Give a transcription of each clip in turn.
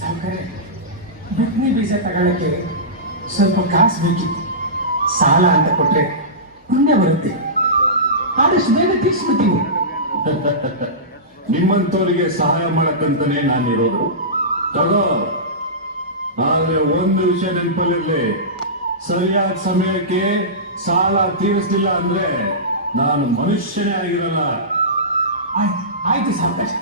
ಸಾವುಕಾರೆ, ಬಿತ್ತನೆ ಬೀಜ ತಗೊಳ್ಳಕ್ಕೆ ಸ್ವಲ್ಪ ಕಾಸು ಬೇಕಿತ್ತು. ಸಾಲ ಅಂತ ಕೊಟ್ರೆ ಪುಣ್ಯ ಬರುತ್ತೆ. ಆದಷ್ಟು ಬೇಗ ತೀರ್ಸ್ಬಿಡ್ತೀವಿ. ನಿಮ್ಮಂತವರಿಗೆ ಸಹಾಯ ಮಾಡಕ್ಕಂತಾನೆ ನಾನಿರೋದು. ತಗೋ. ಆದ್ರೆ ಒಂದು ವಿಷಯ ನೆನಪಲ್ಲಿರ್ಲಿ, ಸರಿಯಾದ ಸಮಯಕ್ಕೆ ಸಾಲ ತೀರಿಸಲಿಲ್ಲ ಅಂದ್ರೆ ನಾನು ಮನುಷ್ಯನೇ ಆಗಿರಲ್ಲ. ಆಯ್ತು ಆಯ್ತು ಸಾವುಕಾರೆ.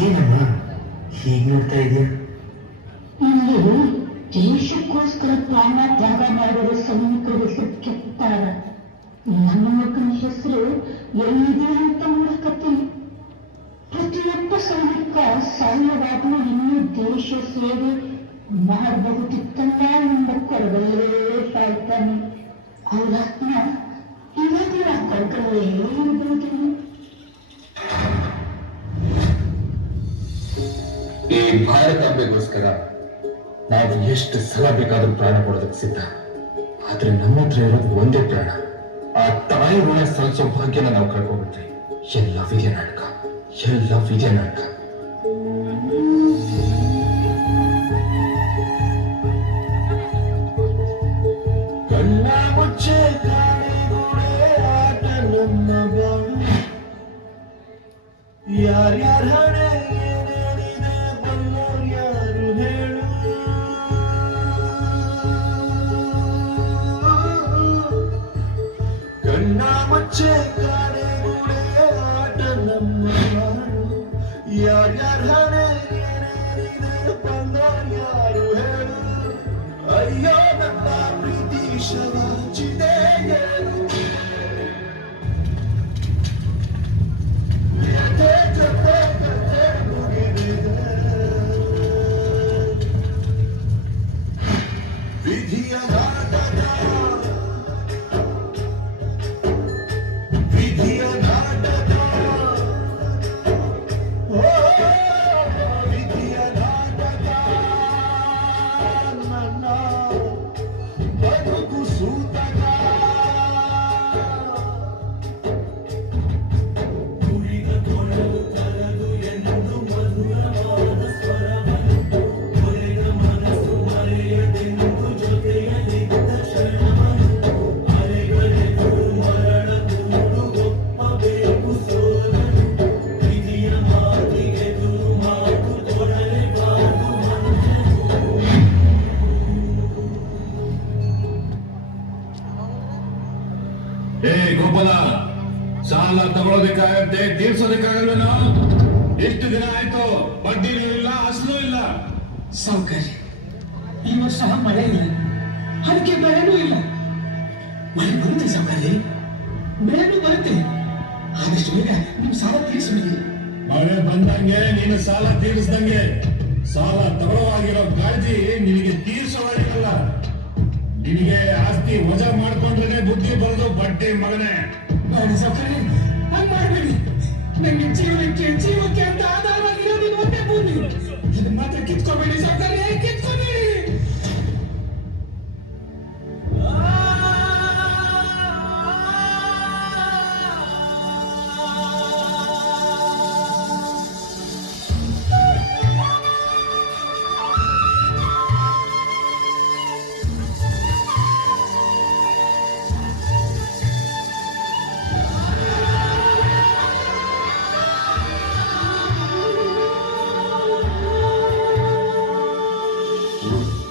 ಏನಮ್ಮ ಹೀಗೆ ನೋಡ್ತಾ ಇದೆಯಾ? ಇಲ್ಲಿ ದೇಶಕ್ಕೋಸ್ಕರ ಪ್ರಾಣ ತ್ಯಾಗ ಮಾಡಿದ ಸೈನಿಕರ ಹೆಸರು ಕೆತ್ತಾರ. ನನ್ನ ಮಕ್ಕನ ಹೆಸರು ಎಲ್ಲಿದೆ ಅಂತ ನೋಡಕತ್ತೀನಿ. ಪ್ರತಿಯೊಬ್ಬ ಸೈನಿಕ ಸಾಯವಾದ್ರೂ ಇನ್ನೂ ದೇಶ ಸೇವೆ ಮಾಡಬಹುದಿತ್ತಲ್ಲ ಎಂಬ ಕೊರಗಲ್ಲೇ ಸಾಯ್ತಾನೆ. ಅವರ ಆತ್ಮ ಇವಾಗಿನ ಕೊರಗಲ್ಲೇ ಇರಬಹುದಿಲ್ಲ. ಈ ಭಾರತಾಂಬೆಗೋಸ್ಕರ ನಾವು ಎಷ್ಟು ಸಲ ಬೇಕಾದ್ರೂ ಪ್ರಾಣ ಕೊಡೋದಕ್ಕೆ ಸಿದ್ಧ. ಆದ್ರೆ ನಮ್ಮ ಹತ್ರ ಇರೋದು ಒಂದೇ ಪ್ರಾಣ. ಆ ತಾಯಿ ಋಣ ಸಲ್ಲಿಸೋ ಭಾಗ್ಯನ ನಾವು ಕಳ್ಕೊಂಡ್ಬಿಟ್ವಿ. ಎಲ್ಲ ವಿಜಯ ನಾಟಕ, ಎಲ್ಲ ವಿಜಯ ನಾಟಕ. ಕಣ್ಣ ಮುಚ್ಚೆ ಆಟ ನಮ್ಮ ಯಾರ್ಯಾರ ಹಣೆ ಮುಚ್ಚೆ ಕಾಡೆ ಗುಡೆ ಆಟ ನಮ್ಮ ಮಾಡು. ಯಾರ್ಯಾರ ಹಣೆ ಏನೇನಿದೆ ಬಂದೋರ್ ಯಾರು ಹೇಳು. ಅಯ್ಯೋ ನನ್ನ ಪ್ರೀತಿ ಶವಾಚಿದೆ ಏನು. ಎದೆ ಜೊತೆ ಕತೆ ಮುಗಿದಿದೆ. ವಿಧಿಯ ನಾಟಕ ಗೋಪಾಲ, ಸಾಲ ತಗೊಳ್ಳೋದಕ್ಕಾಗತ್ತೆ, ತೀರ್ಸೋದಕ್ಕಾಗಲ್ವೇನೋ? ಎಷ್ಟು ದಿನ ಆಯ್ತು, ಬಡ್ಡಿನೂ ಇಲ್ಲ, ಅಸಲು ಇಲ್ಲ. ಸಾವುಕಾರೆ, ಈ ವರ್ಷ ಮಳೆ ಇಲ್ಲ, ಅದಕ್ಕೆ ಬೆಳೆನೂ ಇಲ್ಲ. ಮಳೆ ಬರುತ್ತೆ ಸಾವುಕಾರೆ, ಬೆಳೆನೂ ಬರುತ್ತೆ. ಆದಷ್ಟು ಬೇಗ ನಿಮ್ ಸಾಲ ತೀರಿಸ್ಬಿಡಿ. ಮಳೆ ಬಂದಂಗೆ ನೀನು ಸಾಲ ತೀರಿಸ್ದಂಗೆ. ಸಾಲ ತಗೊಳ್ಳೋವಾಗಿರೋ ಕಾಳಜಿ ನಿನಗೆ ತೀರಿಸೋವಾಗಿರಲ್ಲ. ನಿನಗೆ ಆಸ್ತಿ ವಜಾ ಮಾಡ್ಕೊಂಡ್ರೆ ಬುದ್ಧಿ ಬರೋದು ಬಡ್ಡಿ ಮಗನೇ. ಬೇಡ ಸಾವುಕಾರೆ, ಹಂಗ್ ಮಾಡಬೇಡಿ. ನಂಗೆ ಜೀವಕ್ಕೆ ಅಂತ ಆಧಾರವಾಗಿರೋದು ಒಂದೇ ಭೂಮಿ. ಇದನ್ನ ಮಾತ್ರ ಕಿತ್ಕೋಬೇಡಿ ಸಾವುಕಾರೆ, ಕಿತ್ಕೋಬೇಡಿ.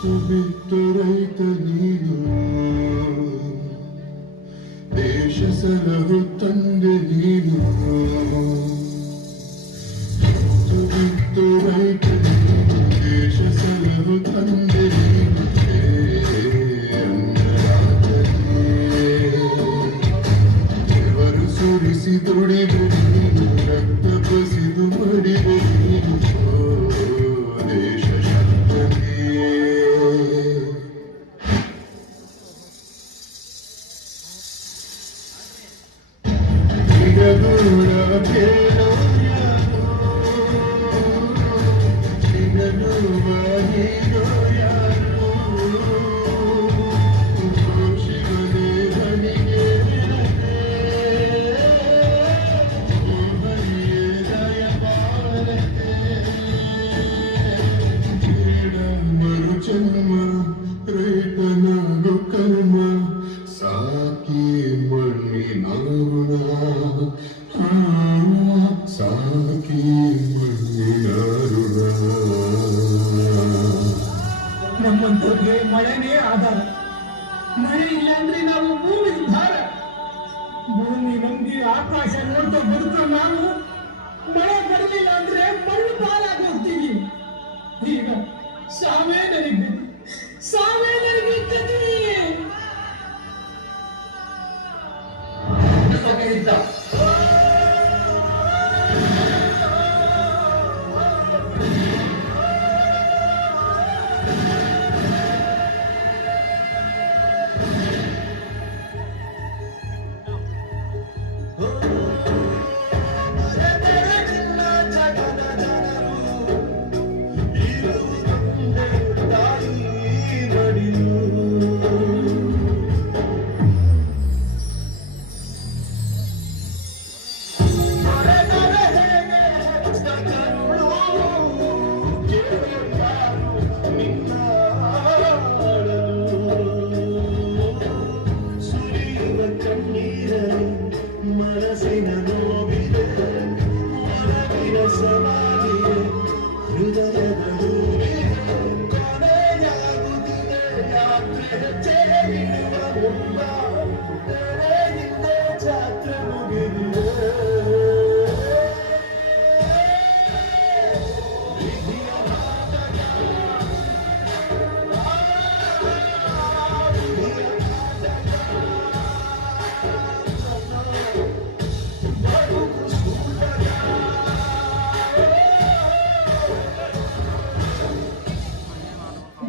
ಬಿತ್ತು ರೈತ ನೀನು ದೇಶ ಸಲಹು ತಂದೆ ನೀನು ಬಿತ್ತು ರೈತ ನೀನು ದೇಶ ಸಲಹು ತಂದೆ ನೀನು ದೇವರು ಸುರಿಸಿ ದುಡಿದು ನೀನು ರಕ್ತ ಬಸಿದು ಮಡಿದು ನೀನು ದೇಶ ಜನ್ಮ ರೈತನಾಗು ಕರ್ಮ ಸಾಕಿ ಮಣ್ಣಿನಾರುಣ ಸಾಕಿ ಮಣ್ಣಿನಾರುಣ ನಮ್ಮಂತವ್ರಿಗೆ ಮಳೆನೇ ಆಧಾರ. ಮಳೆ ಇಲ್ಲ ಅಂದ್ರೆ ನಾವು ಭೂಮಿ ಭಾರ. ಭೂಮಿ ನಂಬಿ ಆಕಾಶ ನೋಡ್ತಾ ಬದುಕೋ ನಾವು ಮಳೆ ಬರಲಿಲ್ಲ ಅಂದ್ರೆ ಮಣ್ಣು ಪಾಲಾಗಿ ಹೋಗ್ತೀವಿ. ಈಗ ಸಾವೇ ನನಗೆ ಸಾವೇ ನನಗೆ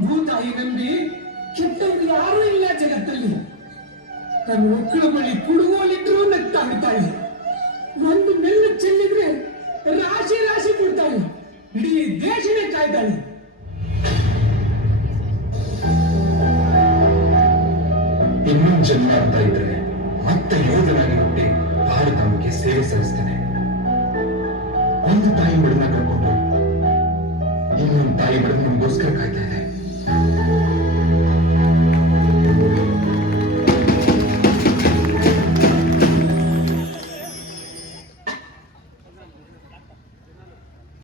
ಭೂತಾಯಿ ನಂಬಿ ಕೆಟ್ಟವ್ರು ಯಾರೂ ಇಲ್ಲ ಜಗತ್ತಲ್ಲಿ. ತನ್ನ ಮಕ್ಕಳ ಬಳಿ ಕುಡುಗೋಲಿದ್ರು ನಗ್ತಾ ಬಿಡ್ತಾಳೆ. ಒಂದು ಮೆಲ್ಲ ಚೆಲ್ಲಿದ್ರೆ ರಾಶಿ ರಾಶಿ ಕೊಡ್ತಾಳೆ. ಇಡೀ ದೇಶನೇ ಕಾಯ್ತಾಳೆ. ಇನ್ನೊಂದು ಜನ್ಮ ಅಂತ ಇದ್ರೆ ಮತ್ತೆ ಯೋಧನಾಗಿ ಹುಟ್ಟಿ ಭಾರತಕ್ಕೆ ಸೇವೆ ಸಲ್ಲಿಸ್ತೇನೆ.